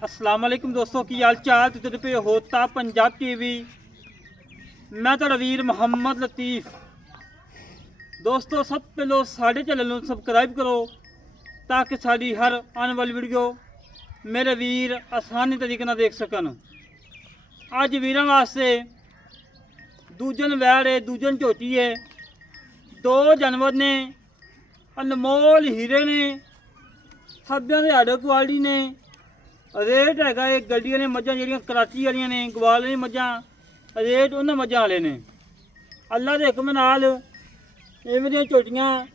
अस्सलाम वालेकुम दोस्तों की हाल चाल तुझे पे होता पंजाब टीवी। मैं तो वीर मोहम्मद लतीफ़। दोस्तों सब पहले साढ़े चैनल ਨੂੰ सब्सक्राइब करो ताकि साड़ी हर आने वाली वीडियो मेरे वीर आसानी तरीके ਨਾਲ देख सकन। ਅੱਜ ਵੀਰਾਂ ਵਾਸਤੇ ਦੂਜਨ ਵੈੜ ਹੈ, ਦੂਜਨ ਝੋਟੀ ਹੈ, ਦੋ ਜਾਨਵਰ ਨੇ, ਅਨਮੋਲ ਹੀਰੇ ਨੇ, ਥੱਬਿਆਂ ਦੇ ਹੱਡ ਕੁਆਲਿਟੀ ਨੇ। रेट हैगा एक गड्डियां ने मझां ਜਿਹੜੀਆਂ कराची वालियां ने गवाल ने मझां रेट उन्हां मझां वाले ने। अल्लाह दे हुक्म नाल इवें ਦੀਆਂ ਝੋਟੀਆਂ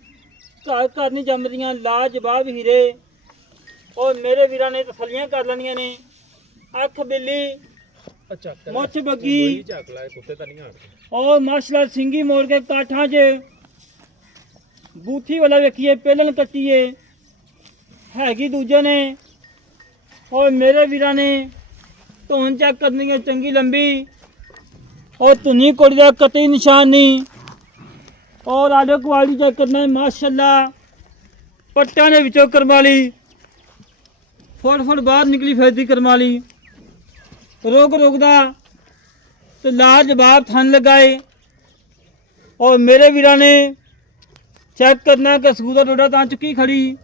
ਘਰ ਘਰ नहीं जमदियां। लाजवाब हीरे और मेरे वीरां ने तसल्लियां कर लैणियां ने। अख बिल्ली मुछ बग्गी और माशाल्लाह सिंगी मोड़ के काठां 'च बूथी वाला वेखिए पहलन कट्टी है हैगी दूजे ने। और मेरे वीरा ने धुन चेक करनी है चंगी लंबी और धुनी कुड़ी का कतई निशान नहीं। और आडे क्वालिटी चेक करना है माशाल्लाह पट्टा ने विचों करमाली फुट बाहर निकली फिरती करमाली रोक रोकदा तो लाजवाब थन लगाए। और मेरे वीरा ने चेक करना कि सूदा डोडा तां चुकी खड़ी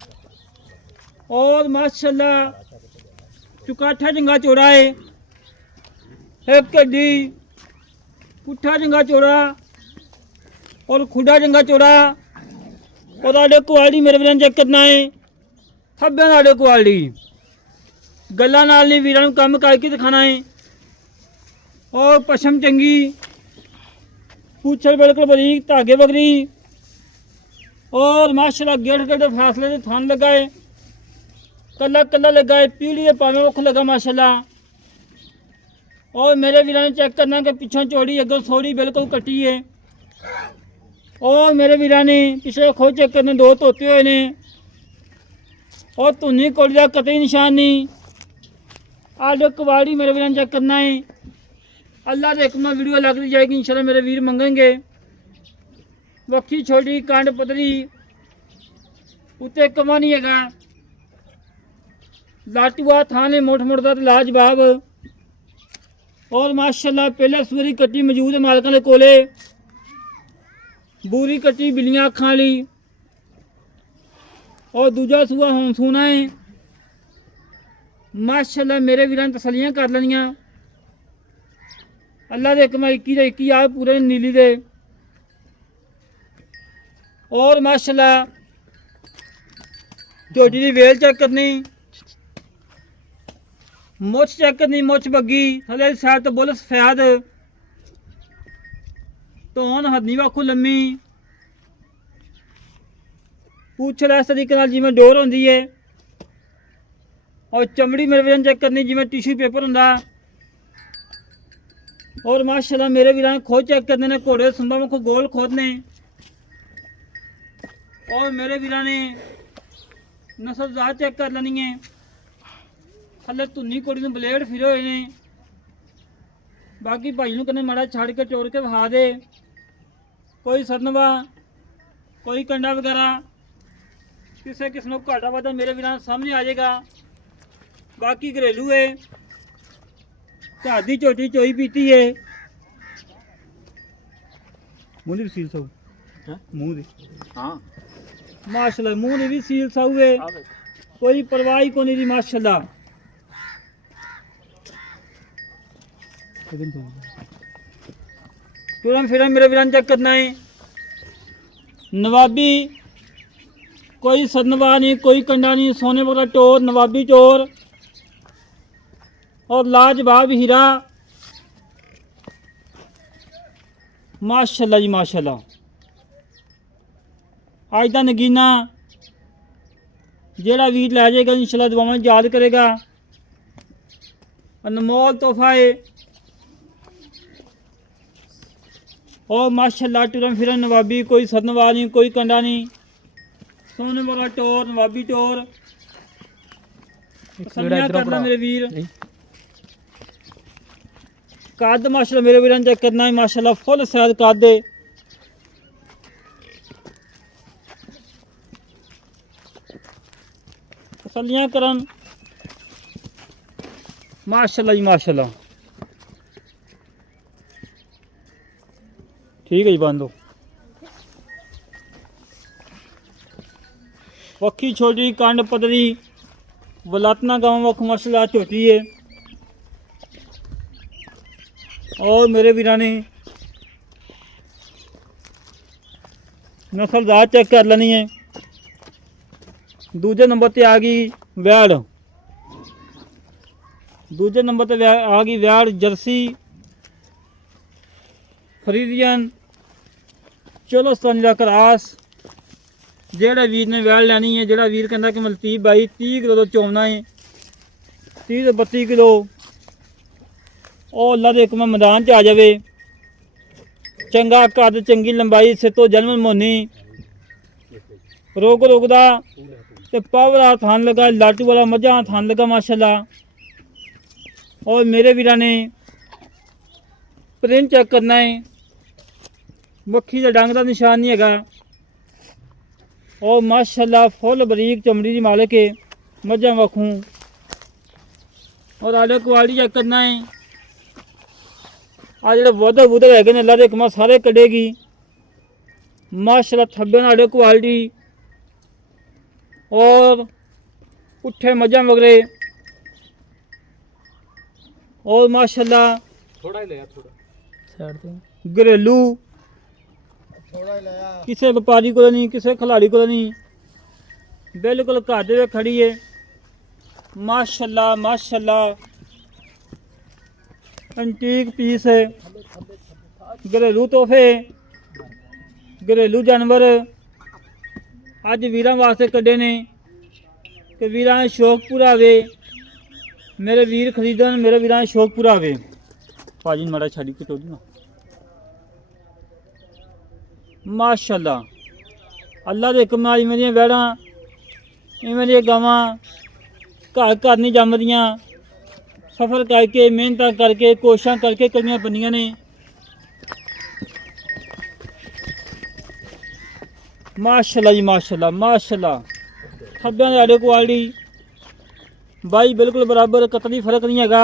और माशाल्लाह चुकाठा चंगा चौड़ा है, एक गड्डी पुट्ठा चंगा चौड़ा और खुडा चंगा चौड़ा। और आडे क्वालिटी मेरे वीरां चेक करना है थब्बे आडे क्वालिटी गल्लां नाल नहीं वीरां नूं काम करके दिखाना है। और पशम चंगी पूछल बिल्कुल बरीक धागे बगरी और माशाल्लाह गेड़ गेड़ फासले से थान लगा है कला कला लगा है पीली है पावे मुख लगा माशाल्लाह। और मेरे वीरां ने चेक करना कि पिछों चौड़ी अगों थोड़ी बिल्कुल कटी है। और मेरे वीरां ने पिछले खोज चेक करने दो धोते हुए ने और धुनी कोड़ी का कतई निशान नहीं। आडो कवाड़ी मेरे वीरां ने चेक करना है। अल्लाह के हुक्म वीडियो लगती जाएगी इंशाल्लाह मेरे वीर मंगेंगे। वक्खी छोटी कांड पतली उत्ते कमा नहीं हैगा लाटूआ थाने मोट मोटदा ते लाजवाब। और माशाल्लाह पहले सूरी कट्टी मौजूद है मालकां दे कोले बूरी कट्टी बिल्लियां अखां वाली और दूजा सूआ होन सूना है माशाल्लाह। मेरे वीरां ने तसल्लियां कर लैणियां अल्लाह दे हुक्म 21 दे 21 आ पूरे नीली दे। और माशाल्लाह झोटी दी वेल चेक करनी मुछ चेक करनी मुछ बग्गी थले साइड तो बुल सफेद धौन हदनी वाखू लम्मी पूछल इस तरीके नाल जिवें डोर होंदी है। और चमड़ी मेरे वीरां चेक करनी जिवें टिश्यू पेपर हुंदा। और माशाल्लाह मेरे वीरां खोज चेक करने ने घोड़े सुंबा मुख गोल खोदने। और मेरे वीरां ने नस्ल जात चेक कर लेनी है थले धुनी कुड़ी नूं ब्लेड फिरे हुए ने। बाकी भाई नूं कन्ने माड़ा छड़ के टोर के वहा दे कोई सरनवा कोई कंडा वगैरह किसी किस्म को घाटा वाधा मेरे वीरां सामने आ जाएगा। बाकी घरेलू है झादी झोटी चोई पीती है मुँह दी सील साऊ मुँह दी हाँ माशाल्लाह मुँह दी भी सील साऊ है कोई परवाह ही कोनी दी माशाल्लाह। तुरंत फिर मेरे वीरां चेक करना है नवाबी कोई सदनवा नहीं कोई कंडा नहीं सोने वाला टोर नवाबी टोर और लाजवाब हीरा माशाल्लाह जी माशाल्लाह। अज का नगीना जेड़ा वीर लै जाएगा इंशाल्लाह दुआवां याद करेगा अनमोल तोहफा है। और माशाल्लाह टुरन फिरन नवाबी कोई सदनवा नहीं कोई कंडा नहीं सोने वाला टोर नवाबी टोर करना मेरे वीर कद माशाल्लाह मेरे वीरां चेक करना है माशाल्लाह फुल सैद कद है। तसल्लियां करन ਮਾਸ਼ਾਅੱਲਾ ਜੀ ਮਾਸ਼ਾਅੱਲਾ। ਠੀਕ ਹੈ ਜੀ ਬੰਦੋ। ਪੱਖੀ ਛੋਟੀ ਕੰਡ ਪਤਲੀ ਵਲਾਤਨਾ ਗਾਵਾਂ ਵੱਖ ਮਸਲਾ ਝੋਟੀ ਹੈ। ਔਰ ਮੇਰੇ ਵੀਰਾਂ ਨੇ ਨਸਲ ਦਾ ਚੈੱਕ ਕਰ ਲੈਣੀ ਹੈ। ਦੂਜੇ ਨੰਬਰ ਤੇ ਆ ਗਈ ਵੈੜ। ਦੂਜੇ ਨੰਬਰ ਤੇ ਆ ਗਈ ਵੈੜ ਜਰਸੀ ਫਰੀਦੀਅਨ ਚਲੋ ਸਤਾਨੀ ਦਾ ਕਰਾਸ। ਜਿਹੜਾ ਵੀਰ ਨੇ ਵੈੜ ਲੈਣੀ ਹੈ, ਜਿਹੜਾ ਵੀਰ ਕਹਿੰਦਾ ਕਿ ਮਲਤੀਬ ਬਾਈ 30 ਕਿਲੋ ਤੋਂ ਚੋਣਾ ਹੈ, 30 ਤੋਂ 32 ਕਿਲੋ, ਉਹ ਅੱਲਾ ਦੇ ਹੁਕਮ ਮੈਦਾਨ 'ਚ ਆ ਜਾਵੇ। ਚੰਗਾ ਕੱਦ, ਚੰਗੀ ਲੰਬਾਈ, ਸਿਰ ਤੋਂ ਜਨਮ ਮੋਨੀ, ਰੋਕਦਾ ਤੇ ਪਾਵਰਾ ਥਾਨ ਲਗਾ, ਲਾਟੂ ਵਾਲਾ ਮੱਝਾਂ ਥਾਨ ਲਗਾ ਮਾਸ਼ਾਅੱਲਾ। ਔਰ ਮੇਰੇ ਵੀਰਾਂ ਨੇ ਪ੍ਰਿੰਟ ਚੈੱਕ ਕਰਨਾ ਹੈ, ਮੱਖੀ ਦਾ ਡੰਗ ਦਾ ਨਿਸ਼ਾਨ ਨਹੀਂ ਹੈਗਾ। ਔਰ ਮਾਸ਼ਾਅੱਲਾ ਫੁੱਲ ਬਰੀਕ ਚਮੜੀ ਦੀ ਮਾਲਕ ਹੈ ਮੱਝਾਂ ਵਖੂ। ਔਰ ਆਲੇ ਕੁਆਲਿਟੀ ਚੈੱਕ ਕਰਨਾ ਹੈ। ਆ ਜਿਹੜੇ ਵੂਦਰ ਹੈਗੇ ਨੇ ਅੱਲਾ ਦੇ ਹੁਕਮ ਸਾਰੇ ਕੱਢੇਗੀ ਮਾਸ਼ਾਅੱਲਾ। ਥੱਬੇ ਨਾਲ ਕੁਆਲਿਟੀ और पुट्ठे मजा वगैरह और माशाल्लाह थोड़ा ही लिया, थोड़ा घरेलू किसी व्यापारी को नहीं, किसी खिलाड़ी को नहीं, बिल्कुल घर दे खड़ी है माशाल्लाह माशाल्लाह। एंटीक पीस है, घरेलू तोहफे, घरेलू जानवर अज वीरां वास्ते कड्डे ने कि वीरां दा शौक पूरा होवे, मेरे वीर खरीदन, मेरे वीरां दा शौक पूरा होवे। भाजी माड़ा छड़ी के टोली ना माशाल्लाह। अल्लाह दे हुक्म नाल इवें दियां वैड़ां, इवें दियां गावां घर घर नहीं जम्मदियां, सफ़र करके मेहनत करके कोशिशां करके कलियां बनियां ने माशाल्लाह जी माशाल्लाह माशाल्लाह। थब्बियां दे आड़े क्वालिटी बाई बिल्कुल बराबर, कतई फर्क नहीं हैगा।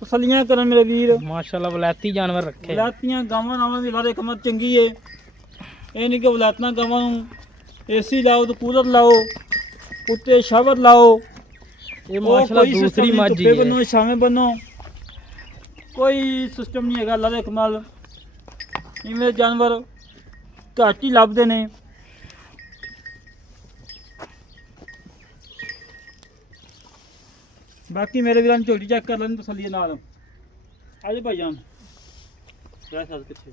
तसल्लियां करन मेरे वीर माशाल्लाह। वलैती जानवर रखे, वलैतियां गावां नालों भी वाले कमर चंगी है। ये नहीं कि वलैतना गावां नूं एसी लाओ तो कूलर लाओ, उत्ते शावर लाओ, ये माशाल्लाह दूसरी मर्जी है। बनो शामे बनो, कोई सिस्टम नहीं हैगा। अल्लाह दे हुक्म नाल इवें जानवर घट ही लभदे ने। बाकी मेरे वीरां झोटी चेक कर लें तसल्ली नाल। आजे भाई जान रह साथ किथे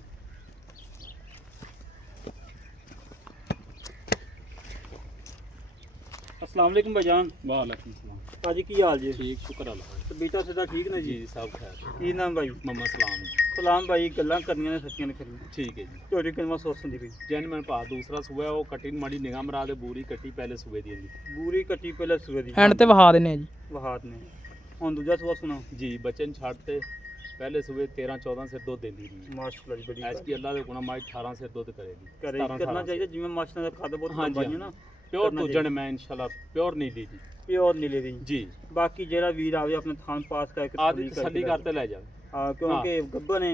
अस्सलाम वालेकुम भाईजान। वालेकुम सलाम भाजी की हाल जी? ठीक, शुक्र अल्लाह। तो बेटा सीधा ठीक ने जी? जी सब खैर। की नाम भाई? मम्मा सलाम। सलाम भाई। गल्लां करनियां ने सच्चियां ने खरियां। ठीक है जी। झोटी किनवा सोच हुंदी पई? जैन मैं पा दूसरा सुबह वो कटी माड़ी निगाह मरा दे, बूरी कटी पहले सुबह दी जी। बूरी कटी पहले सुबह दी एंड ते वहा देने जी। वहात ने हुण दूजा सुबह सुना जी। बच्चन छाड़ते पहले सुबह 13-14 से दूध देंदी रही। माशाल्लाह जी बड़ी आज की अल्लाह दे गुना माई 18 से दूध करेगी। करे करना चाहिए जिवें माशाल्लाह का खाद बहुत हाँ लंबाई जी, है ना। प्योर दूजन मैं इंशाल्लाह प्योर नहीं दी जी। प्योर नीले दी जी। बाकी जेड़ा वीर आवे अपने थान पास करके आदि तसल्ली करते ले जाओ। हाँ क्योंकि गब्बर ने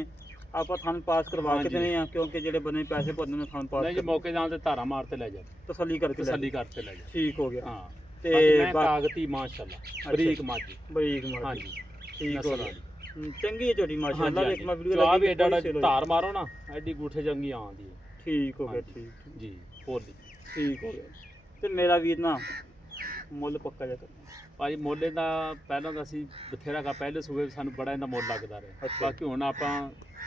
ਆਪਾਂ थान पास करवा के देने हैं, क्योंकि जेड़े बंदे पैसे भरने ने थान पास नहीं जी, मौके जान ते धारा मारते ले जाओ, तसल्ली करके तसल्ली करते ले जाओ। ठीक हो गया। हाँ ते मैं कागती माशाल्लाह बरीक माजी। बरीक मार हाँ जी ठीक हो नस्ल गया। वाली। चंगी है छोटी माशाल्लाह। देख मैं वीडियो जवाब लगी एडा थोड़ी सेल हो धार मारो ना एडी गूठे जंगी आंदी है। ठीक हो गया। हाँ ठीक जी पोली ठीक हो गया। ਤੇ ਮੇਰਾ ਵੀਰ ਨਾ ਮੁੱਲ ਪੱਕਾ ਜਿਹਾ ਕਰਨਾ ਭਾਜੀ। ਮੋਲੇ ਦਾ ਪਹਿਲਾਂ ਤਾਂ ਅਸੀਂ ਬਥੇਰਾ ਕਾ ਪਹਿਲੇ ਸੂਬੇ ਸਾਨੂੰ ਬੜਾ ਇਹਦਾ ਮੁੱਲ ਲੱਗਦਾ ਰਿਹਾ। ਅੱਛਾ। ਬਾਕੀ ਹੁਣ ਆਪਾਂ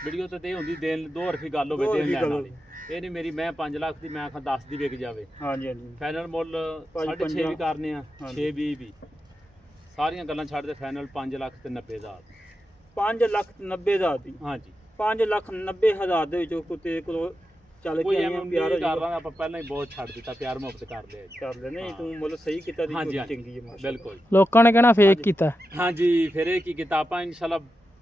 ਵੀਡੀਓ ਤੇ ਹੁੰਦੀ ਦੇਣ 2 ਰੁਪਏ ਗੱਲ ਹੋਵੇ ਦੋ ਦੇਣ ਰੁਪਏ ਲੈਣ ਗੱਲ ਵਾਲੀ। ਇਹ ਨਹੀਂ ਮੇਰੀ ਮੈਂ 5 ਲੱਖ ਦੀ ਮੈਂ ਆਖਾਂ 10 ਦੀ ਵਿਕ ਜਾਵੇ। ਹਾਂਜੀ ਹਾਂਜੀ ਫਾਈਨਲ ਮੁੱਲ ਭਾਜੀ 6.5 ਵੀ ਕਰਨੇ ਆ, ਹਾਂਜੀ। 6-20 ਵੀ ਸਾਰੀਆਂ ਗੱਲਾਂ ਛੱਡ ਦੇ ਫਾਈਨਲ 5 ਲੱਖ ਤੇ 90,000। 5,90,000 ਦੀ। ਹਾਂਜੀ 5,90,000 ਦੇ ਵਿੱਚੋਂ ਕੁੱਤੇ ਕੋਲ ਚੱਲ ਕੋਈ ਕੇ ਆਏ ਐਵੇਂ ਆ, ਪਿਆਰ ਪਿਆਰ ਹੋ ਕਰ ਜਾਊਗਾ। ਲਾਂਗੇ ਆਪਾਂ ਪਹਿਲਾਂ ਹੀ ਬਹੁਤ ਛੱਡ ਦਿੱਤਾ, ਪਿਆਰ ਮੁਹੱਬਤ ਕਰ ਲਿਆ ਜੀ। ਕਰ ਲੈ ਨਹੀਂ ਹਾਂ। ਤੂੰ ਮੁੱਲ ਸਹੀ ਕੀਤਾ ਦੀ ਹਾਂਜੀ, ਝੋਟੀ ਹਾਂਜੀ। ਚੰਗੀ ਹੈ ਮਾਸ਼ਾਅੱਲਾ। ਬਿਲਕੁਲ ਲੋਕਾਂ ਨੇ ਕਹਿਣਾ ਫੇਕ ਕੀਤਾ। ਹਾਂਜੀ। ਫਿਰ ਇਹ ਕੀ ਕੀਤਾ ਆਪਾਂ ਇਨਸ਼ਾਅੱਲਾ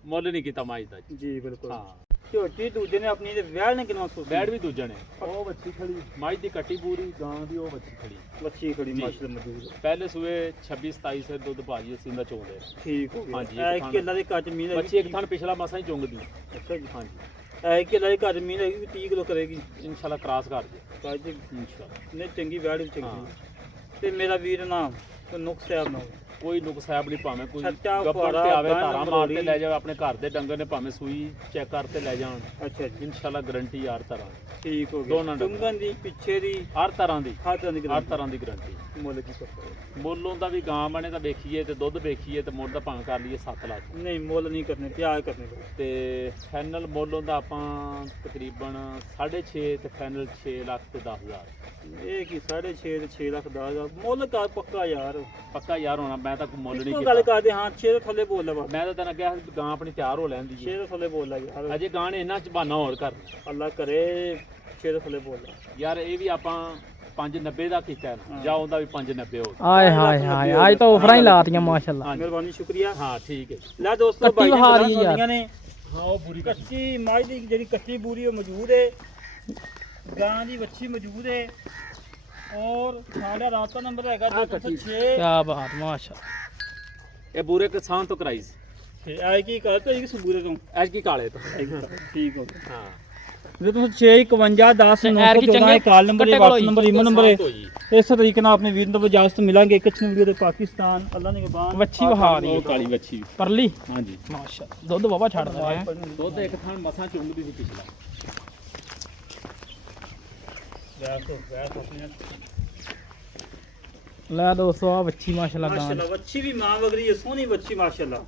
ਮੁੱਲ ਨਹੀਂ ਕੀਤਾ ਮਾਈ ਦਾ ਜੀ। ਜੀ ਬਿਲਕੁਲ। ਹਾਂ ਝੋਟੀ ਦੂਜੇ ਨੇ ਆਪਣੀ ਤੇ ਵਿਆਹ ਨੇ ਕਿੰਨਾ ਸੋਚ ਬੈਡ ਵੀ ਦੂਜੇ ਨੇ ਉਹ ਵੱਛੀ ਖੜੀ ਮੱਝ ਦੀ ਕੱਟੀ ਪੂਰੀ ਗਾਂ ਦੀ ਉਹ ਵੱਛੀ ਖੜੀ ਬੱਚੀ ਖੜੀ ਜੀ। ਮਾਸ਼ਾਅੱਲਾ ਮੌਜੂਦ ਪਹਿਲੇ ਸੂਏ 26 27 ਸੇ ਦੁੱਧ ਭਾਜੀ ਅਸੀਂ ਦਾ ਚੋਂਦੇ ਠੀਕ ਹੋ ਗਿਆ ਹਾਂਜੀ, ਇਹ ਇੱਕ ਕਿੱਲਾ ਦੇ ਕੱਚ ਮੀਂਹ ਬੱਚੀ ਇੱਕ ਥਣ ਪਿਛਲਾ ਮਸਾਂ ਹੀ ਚੁੰਗਦੀ ਅੱਛਾ ਜੀ ਹਾਂਜੀ ਇਹ ਕਿੱਲਾ ਦੇ ਕੱਚ ਮੀਂਹ ਲੱਗੀ 30 ਕਿਲੋ ਕਰੇਗੀ ਇਨਸ਼ਾਅੱਲਾ ਕ੍ਰਾਸ ਕਰ ਜੇ ਕੱਚ ਇਨਸ਼ਾਅੱਲਾ ਨੇ ਚੰਗੀ ਵਿਆਹ ਵੀ ਹਾਂ। ਚੰਗੀ ਤੇ ਮੇਰਾ ਵੀਰ ਨਾਮ ਕੋਈ ਨੁਕਸ ਸਾਹਿਬ ਨਾ ਹੋਵੇ। ਕੋਈ ਨੁਕਸ ਸਾਹਿਬ ਨਹੀਂ ਭਾਵੇਂ ਕੋਈ ਸੱਚਾ ਗੱਪਣ ਫੁਆਰਾ, ਤੇ ਆਵੇ ਗਾਂ ਧਾਰਾਂ ਨੰਬਰ ਮਾਰ ਕੇ ਹੋਰੀ। ਲੈ ਜਾਵੇ ਆਪਣੇ ਘਰ ਦੇ ਡੰਗਰ ਨੇ ਭਾਵੇਂ ਸੂਈ ਚੈੱਕ ਕਰਤੇ ਲੈ ਜਾਣ ਅੱਛਾ ਜੀ ਇਨਸ਼ਾਅੱਲਾ ਗਾਰੰਟੀ ਯਾਰ ਤਰ੍ਹਾਂ ਠੀਕ ਹੋ ਗਿਆ ਦੋਨਾਂ ਡੰਗਰ। ਚੁੰਗਣ ਦੀ ਪਿੱਛੇ ਦੀ ਹਰ ਤਰ੍ਹਾਂ ਦੀ ਹਰ ਤਰ੍ਹਾਂ ਦੀ ਹਰ ਗਰੰਟੀ ਤਰ੍ਹਾਂ ਦੀ ਗਾਰੰਟੀ ਮੁੱਲ ਕੀ ਕਰਦਾ ਮੁੱਲੋਂ ਦਾ ਵੀ ਗਾਂ ਬਣੇ ਤਾਂ ਵੇਖੀਏ ਤੇ ਦੁੱਧ ਵੇਖੀਏ ਤੇ ਮੁੱਲ ਦਾ ਭਾਵੇਂ ਕਰ ਲਈਏ 7 ਲੱਖ ਨਹੀਂ ਮੁੱਲ ਨਹੀਂ ਕਰਨੇ ਪਿਆਰ ਕਰਨੇ ਲੋਕ। ਤੇ ਫਾਈਨਲ ਮੁੱਲ ਦਾ ਆਪਾਂ ਤਕਰੀਬਨ 6.5 ਤੇ ਫਾਈਨਲ 6 ਲੱਖ ਤੇ 10,000 ਇਹ ਕੀ 6.5 ਤੇ 6 ਲੱਖ 10,000 ਮੁੱਲ ਕਰ ਪੱਕਾ ਯਾਰ ਪੱਕਾ ਯਾਰ ਹੋਣਾ ਮੈਂ ਤਾਂ ਕੋਈ ਮੁੱਲ ਨਹੀਂ ਇੱਕੋ ਕੀਤਾ ਗੱਲ ਕਰਦੇ ਹਾਂ 6 ਤੋਂ ਥੱਲੇ ਬੋਲ ਲੈ ਬਸ ਮੈਂ ਤਾਂ ਤੈਨੂੰ ਕਿਹਾ ਸੀ ਗਾਂ ਆਪਣੀ ਤਿਆਰ ਹੋ ਲੈਂਦੀ 6 ਹੈ ਤੋਂ ਥੱਲੇ ਬੋਲ ਲੈ ਯਾਰ ਅਜੇ ਗਾਂ ਨੇ ਇਹਨਾਂ ਚ ਬਹਾਨਾ ਹੋਰ ਕਰ ਅੱਲਾ ਕਰੇ 6 ਤੋਂ ਥੱਲੇ ਬੋਲ ਲੈ ਯਾਰ ਇਹ ਵੀ ਆਪਾਂ 590 ਦਾ ਕੀਤਾ ਹੈ ਨਾ, ਜਾਂ ਉਹਦਾ ਵੀ 590 ਹੋ ਗਿਆ। ਆਏ ਹਾਏ ਹਾਏ ਅੱਜ ਤਾਂ ਆਫਰਾਂ ਹੀ ਲਾਤੀਆਂ ਮਾਸ਼ਾਅੱਲਾ ਹਾਂਜੀ ਮਿਹਰਬਾਨੀ ਸ਼ੁਕਰੀਆ ਹਾਂ ਠੀਕ ਹੈ ਲੈ ਦੋਸਤੋ ਕੱਟੀ ਬਾਈ ਨੇ ਬਹਾਰ ਗੱਲਾਂ ਹੀ ਯਾਰ। ਸੁਣੀਆਂ ਨੇ ਹਾਂ ਉਹ ਪੂਰੀ ਕੱਚੀ ਮਾਝ ਦੀ ਜਿਹੜੀ ਕੱਚੀ ਬੂਰੀ ਉਹ ਮੌਜੂਦ ਹੈ ਗਾਂ ਦੀ ਵੱਛੀ ਮੌਜੂਦ ਹੈ ਔਰ ਸਾਡਾ ਰਾਬਤਾ ਨੰਬਰ ਹੈਗਾ 206 ਕੀ ਬਾਤ ਮਾਸ਼ਾਅੱਲਾ ਇਹ ਬੂਰੇ ਕਿਸਾਨ ਤੋਂ ਕਰਾਈ ਸੀ ਤੇ ਆਈ ਕੀ ਕਰ ਤੇ ਇਸ ਬੂਰੇ ਤੋਂ ਐਜ ਕੀ ਕਾਲੇ ਤੋਂ ਠੀਕ ਹੋ ਗਿਆ ਹਾਂ ਜੇ ਤੁਸੀਂ 651 10 ਐਰ ਕੀ 914 ਚੰਗੇ ਕਾਲ ਨੰਬਰ ਕੱਟੇ ਹੈ ਕੋਲ WhatsApp ਨੰਬਰ ਈਮੇਲ ਨੰਬਰ ਹੈ ਕਿਸਾਨ ਤੋਂ ਜੀ। ਇਸ ਤਰੀਕੇ ਨਾਲ ਆਪਣੇ ਵੀਰ ਤੋਂ ਇਜਾਜ਼ਤ ਮਿਲਾਂਗੇ ਇੱਕ ਅੱਛੀ ਵੀਡੀਓ ਦੇ ਪਾਕਿਸਤਾਨ ਅੱਲਾ ਨੇ ਨਿਗਾਹ ਵੱਛੀ ਵਹਾ ਰਹੀ ਉਹ ਕਾਲੀ ਵੱਛੀ ਪਰਲੀ ਹਾਂਜੀ ਮਾਸ਼ਾਅੱਲਾ ਦੁੱਧ ਬਾਬਾ ਛੱਡਦਾ ਹੈ ਦੁੱਧ ਇੱਕ ਥਾਂ ਮਸਾਂ ਚੁੰਗਦੀ ਸੀ ਪਿਛਲਾ ਲੈ ਦੋਸਤੋ ਆ ਵੱਛੀ ਮਾਸ਼ਾਅੱਲਾ ਗਾਂ ਮਾਸ਼ਾਅੱਲਾ ਵੱਛੀ ਵੀ ਮਾਂ ਵਗਰੀ ਹੈ ਸੋਹਣੀ ਵੱਛੀ ਮਾਸ਼ਾਅੱਲਾ